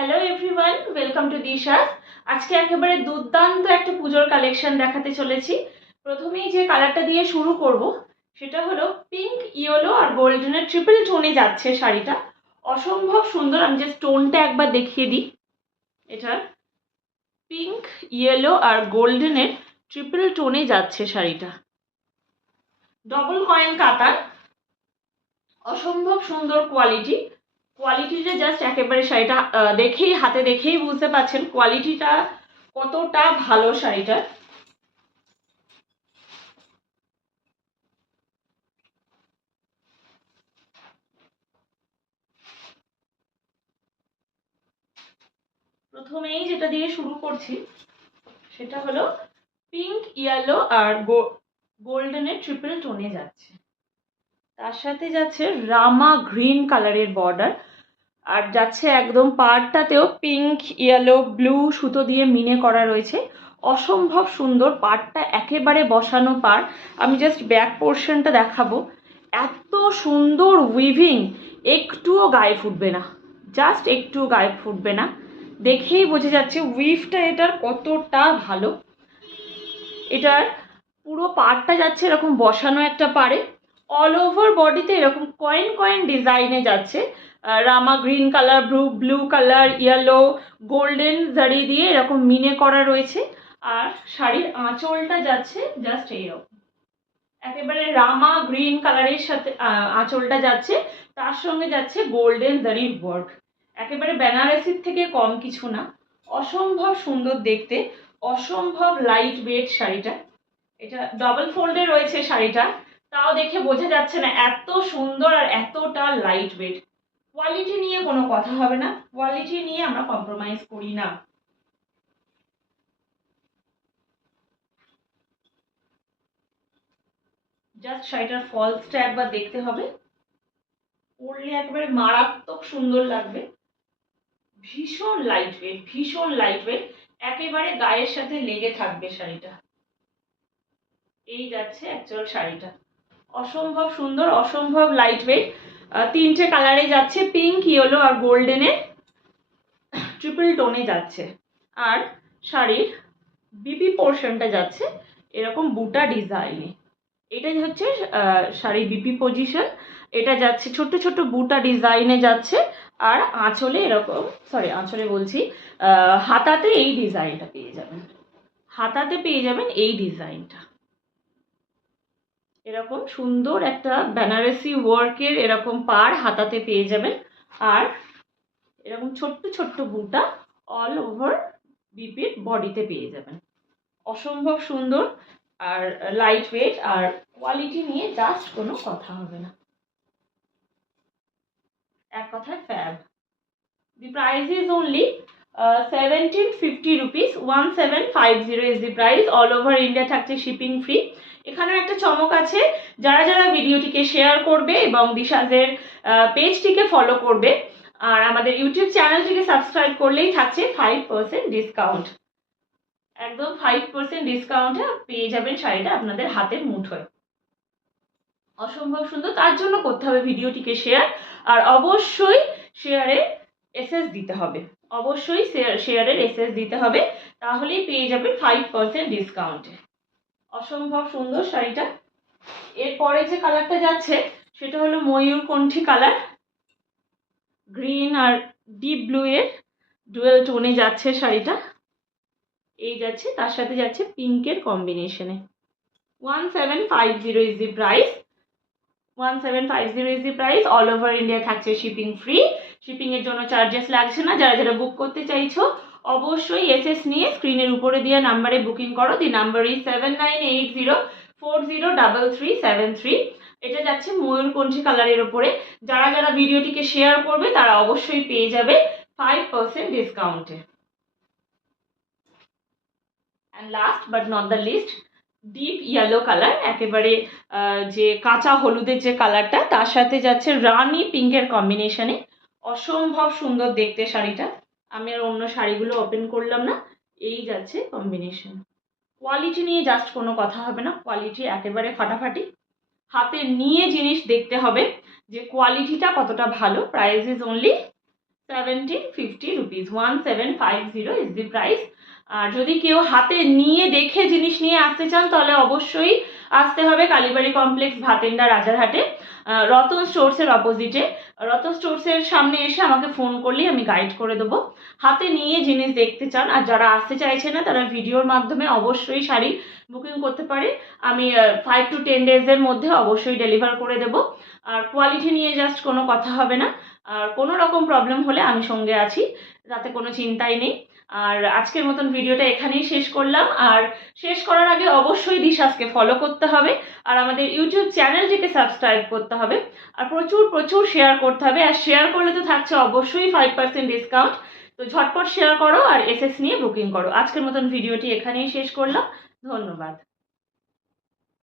Hello everyone, welcome to দিশাস। আজকে একেবারে দুর্দান্ত একটা পুজোর কালেকশন দেখাতে চলেছি। প্রথমেই যে কালারটা দিয়ে শুরু করব সেটা হলো পিঙ্ক, ইয়েলো আর গোল্ডেনের ট্রিপল টোনে যাচ্ছে শাড়িটা। অসম্ভব সুন্দর। আমি যে স্টোনটা একবার দেখিয়ে দিই। এটা পিঙ্ক, ইয়েলো আর গোল্ডেনের ট্রিপল টোনে যাচ্ছে শাড়িটা। ডবল কয়েন কাতার, অসম্ভব সুন্দর কোয়ালিটিটা জাস্ট একেবারে শাড়িটা দেখেই হাতে দেখেই বুঝতে পারছেন কোয়ালিটিটা কতটা ভালো শাড়িটা। প্রথমেই যেটা দিয়ে শুরু করছি সেটা হলো পিঙ্ক, ইয়েলো আর গোল্ডেনের ট্রিপল টোনে যাচ্ছে। তার সাথে যাচ্ছে রামা গ্রিন কালারের বর্ডার, আর যাচ্ছে একদম পাড়টাতেও পিঙ্ক, ইয়েলো, ব্লু সুতো দিয়ে মিনে করা রয়েছে। অসম্ভব সুন্দর পাড়টা, একেবারে বসানো পাড়। আমি জাস্ট ব্যাক পোর্শনটা দেখাবো। এত সুন্দর উইভিং, একটুও গায়ে ফুটবে না, জাস্ট একটুও গায়ে ফুটবে না। দেখেই বোঝা যাচ্ছে উইভটা এটার কতটা ভালো। এটার পুরো পাড়টা যাচ্ছে এরকম বসানো একটা পাড়ে, অল ওভার বডিতে এরকম কয়েন কয়েন ডিজাইনে যাচ্ছে। রামা green colour, blue colour, yellow, golden zari দিয়ে এরকম মিনে করা রয়েছে। আর শাড়ির আঁচলটা যাচ্ছে জাস্ট এইরকম, একেবারে রামা গ্রিন কালারের সাথে আঁচলটা যাচ্ছে। তার সঙ্গে যাচ্ছে গোল্ডেন জারির ওয়ার্ক। একেবারে বেনারসির থেকে কম কিছু না। অসম্ভব সুন্দর দেখতে, অসম্ভব লাইট ওয়েট শাড়িটা। এটা ডাবল ফোল্ডে রয়েছে শাড়িটা, তাও দেখে বোঝা যাচ্ছে না এত সুন্দর আর এতটা লাইট ওয়েট। কোয়ালিটি নিয়ে কোনো কথা হবে না, কোয়ালিটি নিয়ে আমরা কম্প্রোমাইজ করি না। জাস্ট শাড়িটার ফলসটা একবার দেখতে হবে, পরলে একবারে মারাত্মক সুন্দর লাগবে। ভীষণ লাইট ওয়েট, ভীষণ লাইট ওয়েট, একেবারে গায়ের সাথে লেগে থাকবে শাড়িটা। এই যাচ্ছে অ্যাকচুয়াল শাড়িটা। অসম্ভব সুন্দর, অসম্ভব লাইট ওয়েট। তিনটে কালারে যাচ্ছে, পিঙ্ক, ইয়েলো আর গোল্ডেনের ট্রিপল টোনে যাচ্ছে। আর শাড়ির বিপি পোর্শনটা যাচ্ছে এরকম বুটা ডিজাইনে। এটা হচ্ছে শাড়ির বিপি পজিশন। এটা যাচ্ছে ছোট ছোট বুটা ডিজাইনে যাচ্ছে। আর আঁচলে এরকম, সরি আঁচলে বলছি, হাতাতে এই ডিজাইনটা পেয়ে যাবেন। হাতাতে পেয়ে যাবেন এই ডিজাইনটা। এরকম সুন্দর একটা বেনারসি ওয়ার্কের এরকম পাড় হাতাতে পেয়ে যাবেন। আর এরকম ছোট্ট ছোট্ট বুটা অল ওভার বিপির বডিতে পেয়ে যাবেন। অসম্ভব সুন্দর আর লাইট ওয়েট, আর কোয়ালিটি নিয়ে জাস্ট কোনো কথা হবে না, এক কথায় fab. The price is only 1750 rupees, 1750 is the price. All over India থাকছে শিপিং ফ্রি। এখানেও একটা চমক আছে, যারা যারা ভিডিওটিকে শেয়ার করবে এবং দিশাজের পেজটিকে ফলো করবে আর আমাদের ইউটিউব চ্যানেলটিকে সাবস্ক্রাইব করলেই থাকছে 5% ডিসকাউন্ট। একদম 5% ডিসকাউন্টে পেয়ে যাবেন শাড়িটা আপনাদের হাতের মুঠোয়। অসম্ভব সুন্দর। তার জন্য করতে হবে ভিডিওটিকে শেয়ার, আর অবশ্যই শেয়ারে এসএস দিতে হবে, অবশ্যই শেয়ারের এসএস দিতে হবে, তাহলেই পেয়ে যাবেন 5% ডিসকাউন্টে। অসম্ভব সুন্দর শাড়িটা। এরপরে যে কালারটা যাচ্ছে সেটা হলো ময়ূরকণ্ঠী কালার। গ্রিন আর ডিপ ব্লু এর ডুয়েল টোনে যাচ্ছে শাড়িটা। এই যাচ্ছে, তার সাথে যাচ্ছে পিঙ্কের কম্বিনেশনে। 1750 is the price. 1750 is the price. All over India থাকছে শিপিং ফ্রি। শিপিং এর জন্য চার্জেস লাগছে না। যারা যারা বুক করতে চাইছো অবশ্যই এসএস নিয়ে স্ক্রিনের উপরে দেওয়া নাম্বারে বুকিং করো। The number is 7980403373। এটা যাচ্ছে ময়ূরকণ্ঠী কালারের উপরে। যারা যারা ভিডিওটিকে শেয়ার করবে তারা অবশ্যই পেয়ে যাবে 5% ডিসকাউন্টে। And last but not the least, deep yellow colour, একেবারে যে কাঁচা হলুদের যে কালারটা তার সাথে যাচ্ছে রানি পিঙ্কের কম্বিনেশনে। অসম্ভব সুন্দর দেখতে শাড়িটা। আমি আর অন্য শাড়িগুলো ওপেন করলাম না, এই যাচ্ছে কম্বিনেশন। কোয়ালিটি নিয়ে জাস্ট কোনো কথা হবে না, কোয়ালিটি একেবারে ফাটাফাটি। হাতে নিয়ে জিনিস দেখতে হবে যে কোয়ালিটিটা কতটা ভালো। Price is only 1750 rupees. 1750 is the price. আর যদি কেউ হাতে নিয়ে দেখে জিনিস নিয়ে আসতে চান তাহলে অবশ্যই আসতে হবে কালীবাড়ি কমপ্লেক্স, ভাতেন্ডা, রাজারহাটে, রতন স্টোর্সের অপোজিটে। রতন স্টোর্সের সামনে এসে আমাকে ফোন করলেই আমি গাইড করে দেবো। হাতে নিয়ে জিনিস দেখতে চান আর যারা আসতে চাইছে না তারা ভিডিওর মাধ্যমে অবশ্যই শাড়ি বুকিং করতে পারে। আমি 5 to 10 ডেজের মধ্যে অবশ্যই ডেলিভার করে দেব। আর কোয়ালিটি নিয়ে জাস্ট কোনো কথা হবে না। আর কোনো রকম প্রবলেম হলে আমি সঙ্গে আছি, তাতে কোনো চিন্তাই নেই। আর আজকের মতন ভিডিওটা এখানেই শেষ করলাম। আর শেষ করার আগে অবশ্যই দিশাসকে ফলো করতে হবে আর আমাদের ইউটিউব চ্যানেলটিকে সাবস্ক্রাইব করতে হবে আর প্রচুর প্রচুর শেয়ার করতে হবে। আর শেয়ার করলে তো থাকছে অবশ্যই 5% ডিসকাউন্ট। তো ঝটপট শেয়ার করো আর এসএস নিয়ে বুকিং করো। আজকের মতন ভিডিওটি এখানেই শেষ করলাম। ধন্যবাদ।